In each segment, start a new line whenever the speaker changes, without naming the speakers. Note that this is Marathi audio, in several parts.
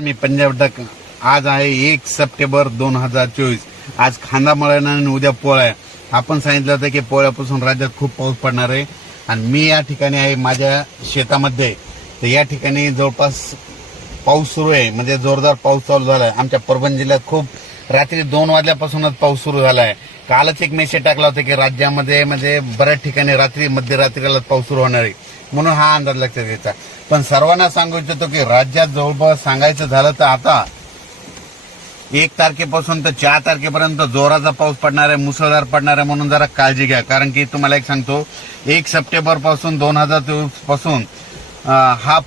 मी पंजाब डक आज आहे एक सप्टेंबर दोन हजार चोवीस आज खांदा मळ्यानं आणि उद्या पोळ्या आपण सांगितलं होतं की पोळ्यापासून राज्यात खूप पाऊस पडणार आहे आणि मी या ठिकाणी आहे माझ्या शेतामध्ये तर या ठिकाणी जवळपास पाऊस सुरू आहे म्हणजे जोरदार पाऊस चालू झाला आहे आमच्या परभणी जिल्ह्यात खूप रात्री दोन वाजल्यापासूनच पाऊस सुरू झाला आहे कालच एक मेसेज टाकला होता की राज्यामध्ये म्हणजे बऱ्याच ठिकाणी रात्री मध्यरात्रीला पाऊस सुरू होणार आहे म्हणून हा अंदाज लक्षात घ्यायचा पण सर्वांना सांगू इच्छितो की राज्यात जवळपास सांगायचं झालं तर आता एक तारखेपासून तर चार तारखेपर्यंत जोराचा पाऊस पडणार आहे मुसळधार पडणार आहे म्हणून जरा काळजी घ्या कारण की तुम्हाला एक सांगतो एक सप्टेंबर पासून दोन हजार चोवीस पासून हा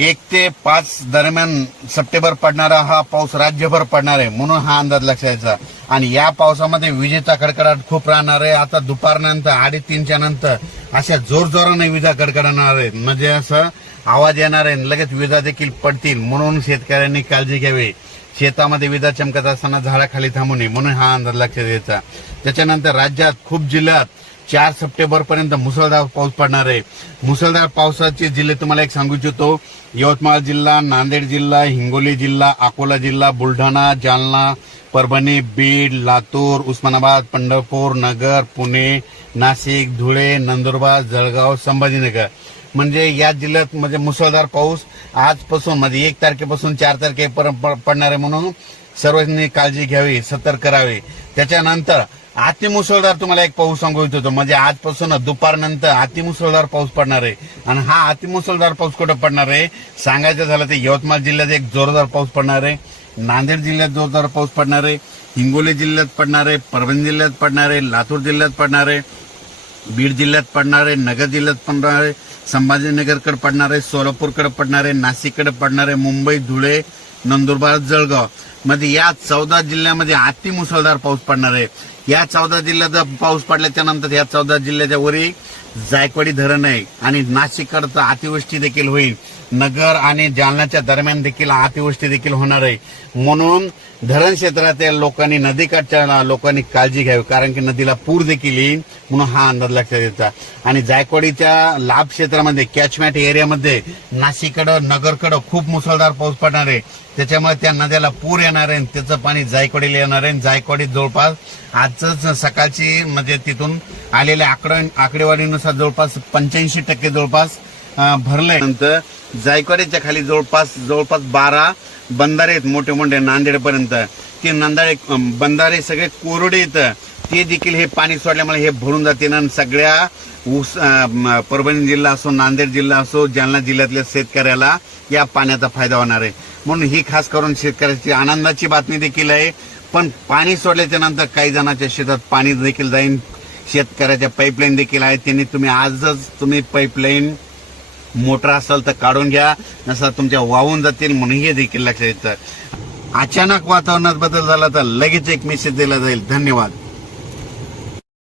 एक ते पाच दरम्यान सप्टेंबर पडणारा हा पाऊस राज्यभर पडणार आहे म्हणून हा अंदाज लक्षायचा आणि या पावसामध्ये विजेचा कडकडाट खूप राहणार आहे आता दुपारनंतर अडीच नंतर अशा जोरजोराने विजा कडकडणार आहेत म्हणजे असं आवाज येणार आहे लगेच विजा देखील पडतील म्हणून शेतकऱ्यांनी काळजी घ्यावी शेतामध्ये विजा चमकत असताना झाडाखाली थांबू नये म्हणून हा अंदाज लक्षात घ्यायचा त्याच्यानंतर राज्यात खूप जिल्ह्यात चार सप्टेंबर पर्यंत मुसळधार पाऊस पडणार आहे मुसळधार पावसाचे जिल्हे तुम्हाला एक सांगू इच्छितो यवतमाळ जिल्हा नांदेड जिल्हा हिंगोली जिल्हा अकोला जिल्हा बुलढाणा जालना परभणी बीड लातूर उस्मानाबाद पंढरपूर नगर पुणे नाशिक धुळे नंदुरबार जळगाव संभाजीनगर म्हणजे या जिल्ह्यात म्हणजे मुसळधार पाऊस आजपासून म्हणजे एक तारखेपासून चार तारखे पडणार आहे म्हणून सर्वांनी काळजी घ्यावी सतर्क करावे त्याच्यानंतर अतिमुसळधार तुम्हाला एक पाऊस सांगू इच्छितो म्हणजे आजपासून दुपारनंतर अतिमुसळधार पाऊस पडणार आहे आणि हा अतिमुसळधार पाऊस कुठं पडणार आहे सांगायचं झालं तर यवतमाळ जिल्ह्यात एक जोरदार पाऊस पडणार आहे नांदेड जिल्ह्यात जोरदार पाऊस पडणार आहे हिंगोली जिल्ह्यात पडणार आहे परभणी जिल्ह्यात पडणार आहे लातूर जिल्ह्यात पडणार आहे बीड जिल्ह्यात पडणार आहे नगर जिल्ह्यात पडणार आहे संभाजीनगरकडे पडणार आहे सोलापूरकडे पडणार आहे नाशिककडे पडणार आहे मुंबई धुळे नंदुरबार जळगाव मध्ये या चौदा जिल्ह्यामध्ये अति मुसळधार पाऊस पडणार आहे या चौदा जिल्ह्याचा पाऊस पडल्याच्या नंतर या चौदा जिल्ह्याच्या वरी जायकवाडी धरण आहे आणि नाशिककडचं अतिवृष्टी देखील होईल नगर आणि जालन्याच्या दरम्यान देखील अतिवृष्टी देखील होणार आहे म्हणून धरण क्षेत्रातल्या लोकांनी नदीकाठच्या लोकांनी काळजी घ्यावी कारण की नदीला पूर देखील येईल म्हणून हा अंदाज लक्षात येतो आणि जायकवाडीच्या लाभ क्षेत्रामध्ये कॅचमॅट एरियामध्ये नाशिककडं नगरकडं खूप मुसळधार पाऊस पडणार आहे त्याच्यामुळे त्या नद्याला पूर येणार आहे त्याचं पाणी जायकवाडीला येणार आहे जायकवाडी जवळपास आजच सकाळची म्हणजे तिथून आलेल्या आकडे आकडेवाडीनुसार दिवसात जवळपास पंच्याऐंशी टक्के जवळपास भरले नंतर जायकवाडीच्या खाली जवळपास जवळपास बारा बंधारे आहेत मोठे मोठे नांदेडपर्यंत ते नांदाळे बंधारे सगळे कोरडे येतं ते देखील हे पाणी सोडल्यामुळे हे भरून जाते ना सगळ्या ऊस परभणी जिल्हा असो नांदेड जिल्हा असो जालना जिल्ह्यातल्या शेतकऱ्याला या पाण्याचा फायदा होणार आहे म्हणून ही खास करून शेतकऱ्याची आनंदाची बातमी देखील आहे पण पाणी सोडल्याच्या नंतर काही जणांच्या शेतात पाणी देखील जाईन शेतकऱ्याच्या पाईपलाईन देखील आहेत त्यांनी तुम्ही आजच तुम्ही पाईपलाईन मोटर असेल तर काढून घ्या नसा तुमच्या वाहून जातील म्हणून हे देखील लक्षात येतं अचानक वातावरणात बदल झाला तर लगेच एक मेसेज दिला जाईल धन्यवाद